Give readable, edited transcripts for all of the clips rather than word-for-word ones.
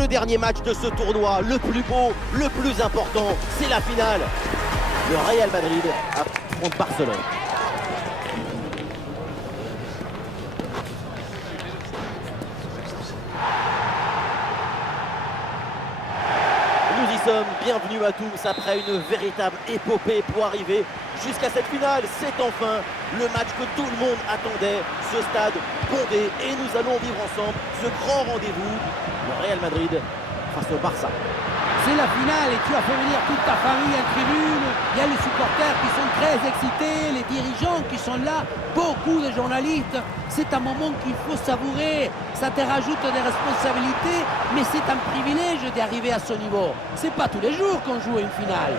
le dernier match de ce tournoi, le plus beau, le plus important, c'est la finale. Le Real Madrid affronte Barcelone. Nous y sommes, bienvenue à tous après une véritable épopée pour arriver jusqu'à cette finale. C'est enfin le match que tout le monde attendait, ce stade bondé, et nous allons vivre ensemble ce grand rendez-vous, le Real Madrid face au Barça. C'est la finale et tu as fait venir toute ta famille en tribune. Il y a les supporters qui sont très excités, les dirigeants qui sont là, beaucoup de journalistes. C'est un moment qu'il faut savourer. Ça te rajoute des responsabilités, mais c'est un privilège d'arriver à ce niveau. C'est pas tous les jours qu'on joue une finale.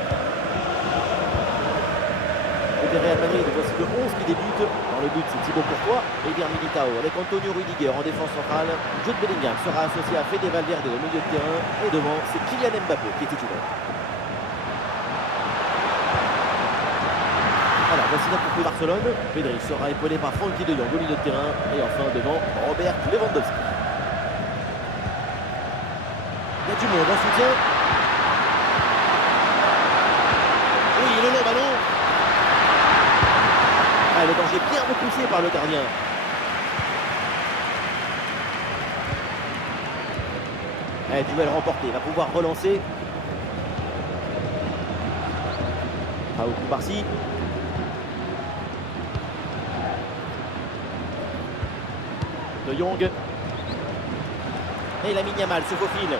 Le Real Madrid, voici le 11 qui débute. Dans le but, c'est Thibaut Courtois et Eder Militao avec Antonio Rudiger en défense centrale. Jude Bellingham sera associé à Fede Valverde au milieu de terrain. Et devant, c'est Kylian Mbappé qui est titulaire. Voilà, voici la coupe de Barcelone. Pedri sera épaulé par Frenkie de Jong au milieu de terrain. Et enfin, devant, Robert Lewandowski. Il y a du monde en soutien. Oui, le long ballon. Ah, le danger bien repoussé par le gardien. Duel remporté, il va pouvoir relancer. Raoul Koubarsi. De Jong. Et Lamine Yamal se faufile.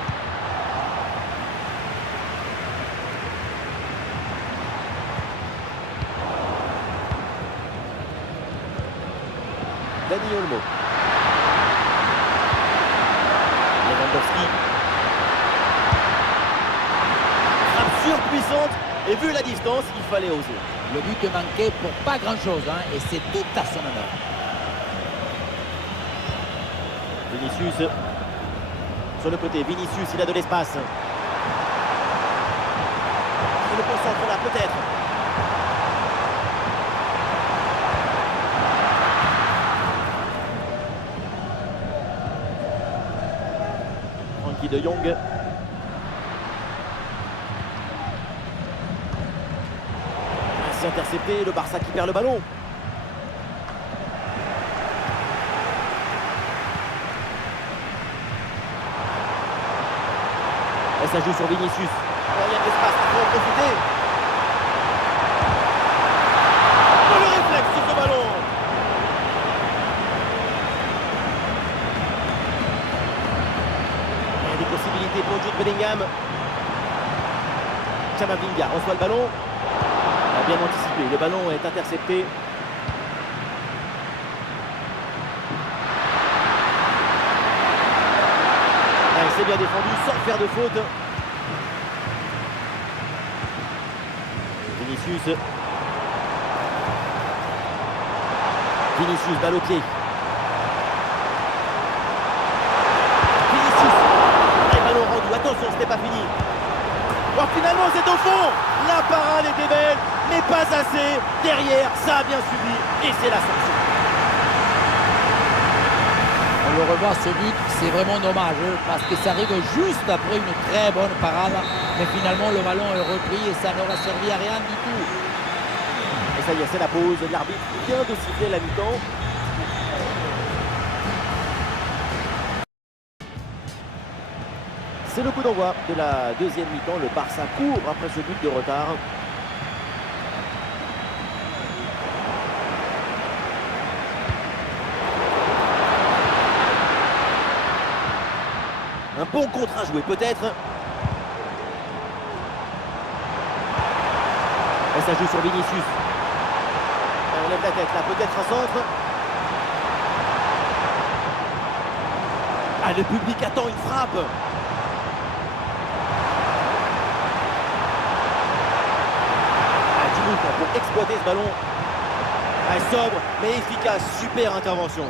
Dani Olmo. Lewandowski. Frappe surpuissante. Et vu la distance, il fallait oser. Le but manquait pour pas grand-chose, hein, et c'est tout à son honneur. Vinicius. Sur le côté, Vinicius, il a de l'espace. Il le concentre là, peut-être. De Jong. Ainsi intercepté, le Barça qui perd le ballon. Et ça joue sur Vinicius. Oh, il y a de l'espace, il faut en profiter. Oh, le réflexe sur ce ballon. Possibilité pour Jude Bellingham. Camavinga reçoit le ballon. Il a bien anticipé. Le ballon est intercepté. Il s'est bien défendu sans faire de faute. Vinicius. Vinicius, balle au pied. Attention, ce n'est pas fini. Bon, finalement, c'est au fond. La parade était belle, mais pas assez. Derrière, ça a bien suivi. Et c'est la sanction. On le revoit, ce but, c'est vraiment dommage, parce que ça arrive juste après une très bonne parade. Mais finalement, le ballon est repris et ça n'aura servi à rien du tout. Et ça y est, c'est la pause. L'arbitre vient de siffler la mi-temps. C'est le coup d'envoi de la deuxième mi-temps. Le Barça court après ce but de retard. Un bon contre à jouer peut-être. Et ça joue sur Vinicius. On lève la tête là, peut-être un centre. Ah, le public attend une frappe. Pour exploiter ce ballon. Sobre mais efficace, super intervention.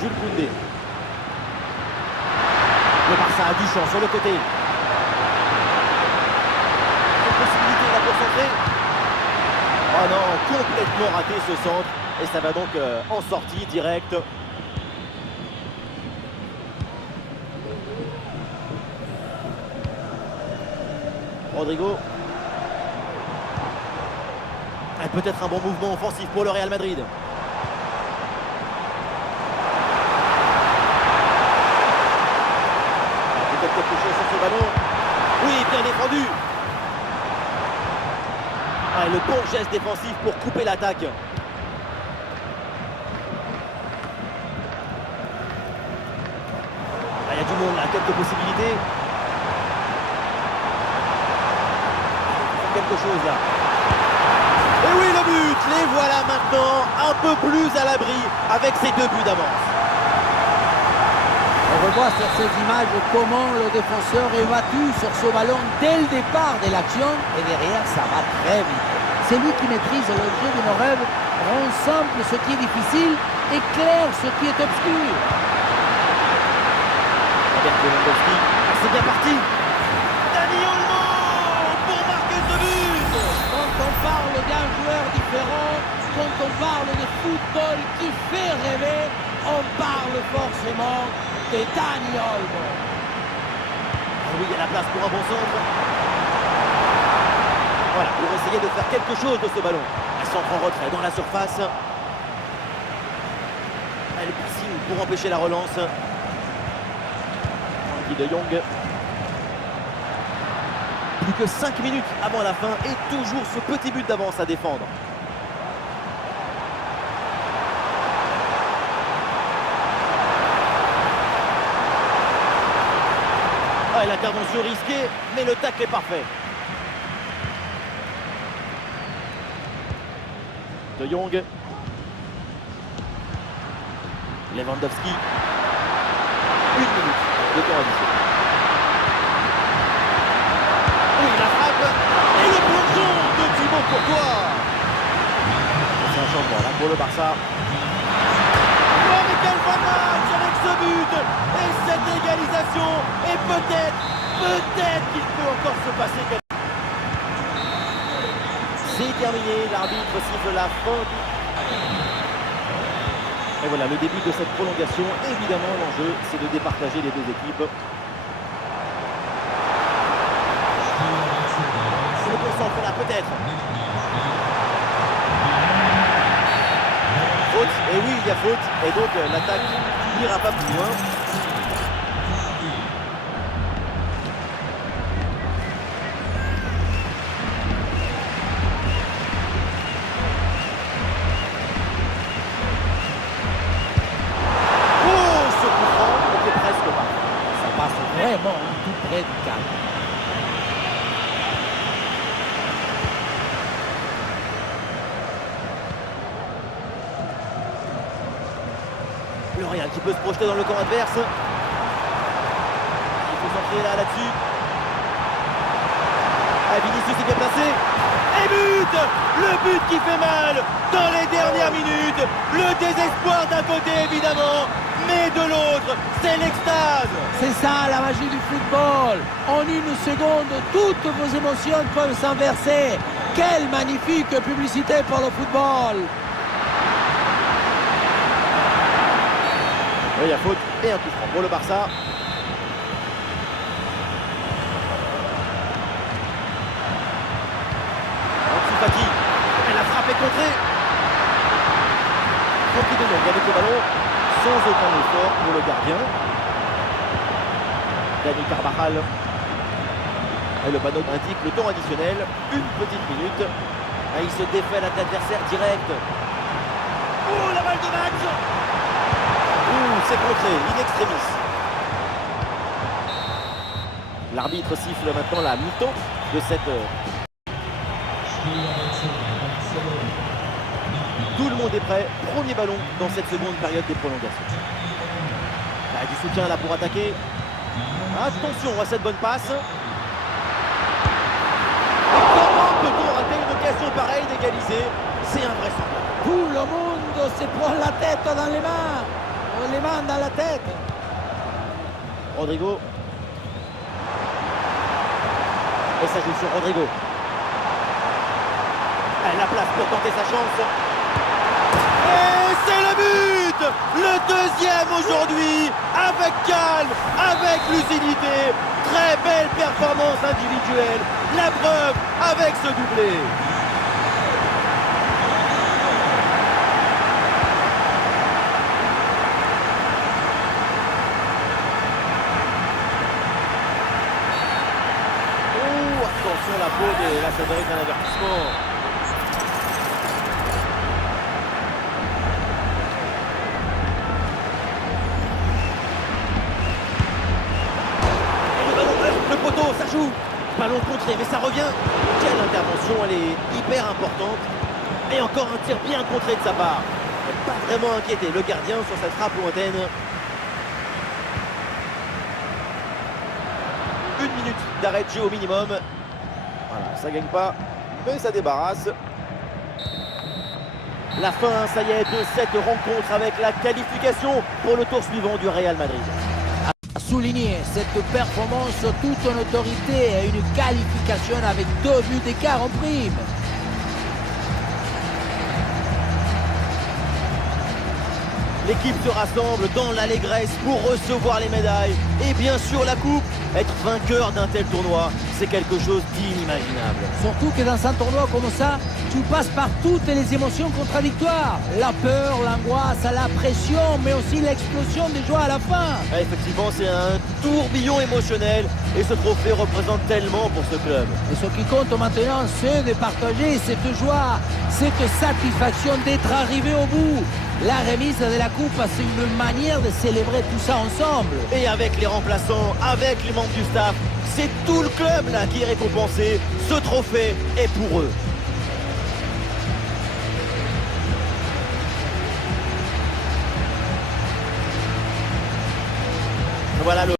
Jules Koundé. Le Barça a du champ sur le côté. Quelle possibilité là pour centrer. Oh non, complètement raté ce centre. Et ça va donc en sortie directe. Rodrigo. Et peut-être un bon mouvement offensif pour le Real Madrid. Peut-être quelque chose sur ce ballon. Oui, bien défendu. Ah, le bon geste défensif pour couper l'attaque. Ah, il y a du monde là, quelques possibilités. Quelque chose là. Et oui, le but. Les voilà maintenant un peu plus à l'abri avec ces 2 buts d'avance. On revoit sur ces images comment le défenseur est battu sur ce ballon dès le départ de l'action et derrière ça va très vite. C'est lui qui maîtrise le jeu de nos rêves, rend simple ce qui est difficile et clair ce qui est obscur. C'est bien parti. Dani Olmo pour marquer ce but. Quand on parle d'un joueur différent, quand on parle de football qui fait rêver, on parle forcément de Dani Olmo. Oui, il y a la place pour un bon centre. Voilà, pour essayer de faire quelque chose de ce ballon. Un centre en retrait dans la surface. Elle signe pour empêcher la relance. Frenkie de Jong. Plus que 5 minutes avant la fin et toujours ce petit but d'avance à défendre. Ah, l'intervention risquée, mais le tacle est parfait. De Jong. Lewandowski. 1 minute de temps additionnel. Oui, la frappe. Et le plongeon de Thibaut Courtois. C'est un changement là pour le Barça. Oh, mais quel bon match avec ce but. Et cette égalisation. Et peut-être qu'il peut encore se passer quelque chose. C'est terminé, l'arbitre siffle la fin. Et voilà le début de cette prolongation. Évidemment, l'enjeu, c'est de départager les 2 équipes. Le concentre là, peut-être. Faute, et oui, il y a faute. Et donc, l'attaque n'ira pas plus loin. Vraiment tout près du cadre. Le Real qui peut se projeter dans le camp adverse. Il faut s'entrer là-dessus. Ah, Vinicius est bien placé. Et but. Le but qui fait mal dans les dernières minutes. Le désespoir d'un côté évidemment, mais de l'autre, c'est l'extase. C'est ça la magie du football. En 1 seconde, toutes vos émotions peuvent s'inverser. Quelle magnifique publicité pour le football. Oui, il y a faute et un coup franc pour le Barça. Ansu Fati. Et la frappe est contrée. Frenkie de Jong avec le ballon. Sans aucun effort pour le gardien. Dani Carvajal. Et le panneau indique le temps additionnel. 1 petite minute. Et il se défait à l'adversaire direct. Oh, la balle de match. C'est contré, in extremis. L'arbitre siffle maintenant la mi-temps de cette... Tout le monde est prêt. Premier ballon dans cette seconde période des prolongations. Là, du soutien là pour attaquer. Attention à cette bonne passe. Et comment peut-on rater une occasion pareille d'égaliser? C'est invraisemblable. Tout le monde se prend la tête dans les mains. les mains dans la tête. Rodrigo. Et ça joue sur Rodrigo. La place pour tenter sa chance. Et c'est le but! Le deuxième aujourd'hui, avec calme, avec lucidité. Très belle performance individuelle. La preuve avec ce doublé. Oh, attention la faute et là ça mérite un avertissement. Le poteau, ça joue. Ballon contré, mais ça revient. Quelle intervention, elle est hyper importante. Et encore un tir bien contré de sa part. Pas vraiment inquiété le gardien sur cette frappe lointaine. 1 minute d'arrêt de jeu au minimum. Voilà, ça gagne pas, mais ça débarrasse. La fin, ça y est, de cette rencontre avec la qualification pour le tour suivant du Real Madrid. Souligner cette performance toute en autorité et une qualification avec 2 buts d'écart en prime. L'équipe se rassemble dans l'allégresse pour recevoir les médailles et bien sûr la coupe. Être vainqueur d'un tel tournoi, c'est quelque chose d'inimaginable. Surtout que dans un tournoi comme ça, tu passes par toutes les émotions contradictoires. La peur, l'angoisse, la pression, mais aussi l'explosion de joie à la fin. Effectivement, c'est un tourbillon émotionnel et ce trophée représente tellement pour ce club. Et ce qui compte maintenant, c'est de partager cette joie, cette satisfaction d'être arrivé au bout. La remise de la coupe, c'est une manière de célébrer tout ça ensemble. Et avec les remplaçants, avec les membres du staff, c'est tout le club là qui est récompensé. Ce trophée est pour eux. Voilà le